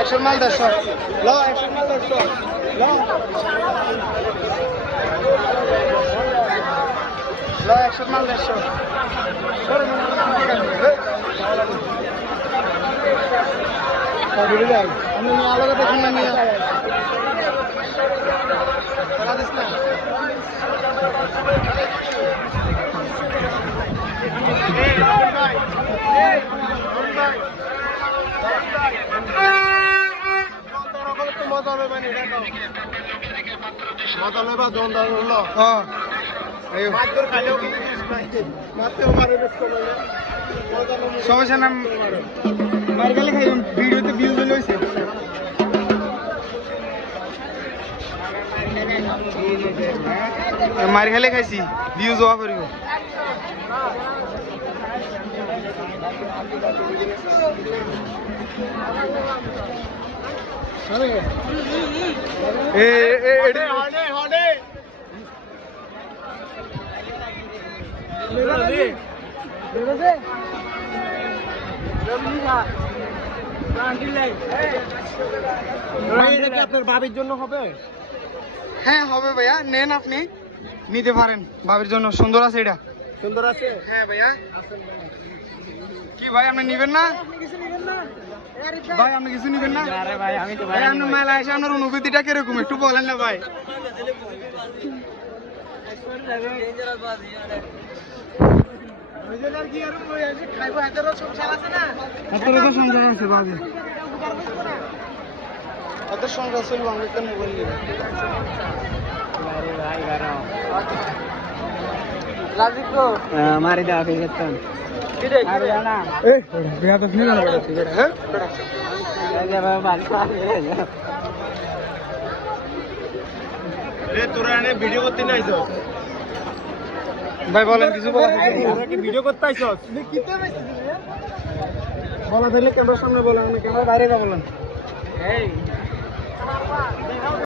একশো মাল 100 ল 100 মাল 100 ল 100 মাল 100 আমি নিয়ে আলাদা দেখুন না নিয়ে খেলা দিস না সমস্যা না মার গেলে খাই ভিডিওতে ভিউজ হয়েছে মার খেলে খাইছি ভিউজ হওয়া করিব আপনার বাবির জন্য হবে? হ্যাঁ হবে ভাইয়া, নেন আপনি নিতে পারেন বাবির জন্য। সুন্দর আছে এটা, সুন্দর আছে। হ্যাঁ ভাইয়া, কি ভাই আপনি নিবেন না? ভাই আপনি কিছু নিবেন না? আরে ভাই আমি তো ভাই আপনি মেলা এসে আপনার অনুভূতিটা কিরকম একটু বলেন না ভাই। সংসার চলবো আমি একটা মোবাইল নিব। মারি দেওয়া ফিরতাম ভিডিও করতে নাই ভাই, বলেন কিছু ভিডিও করতে আইস বলা থাকলে ক্যামেরার সামনে বলেন, ক্যামেরা বাইরে বলেন।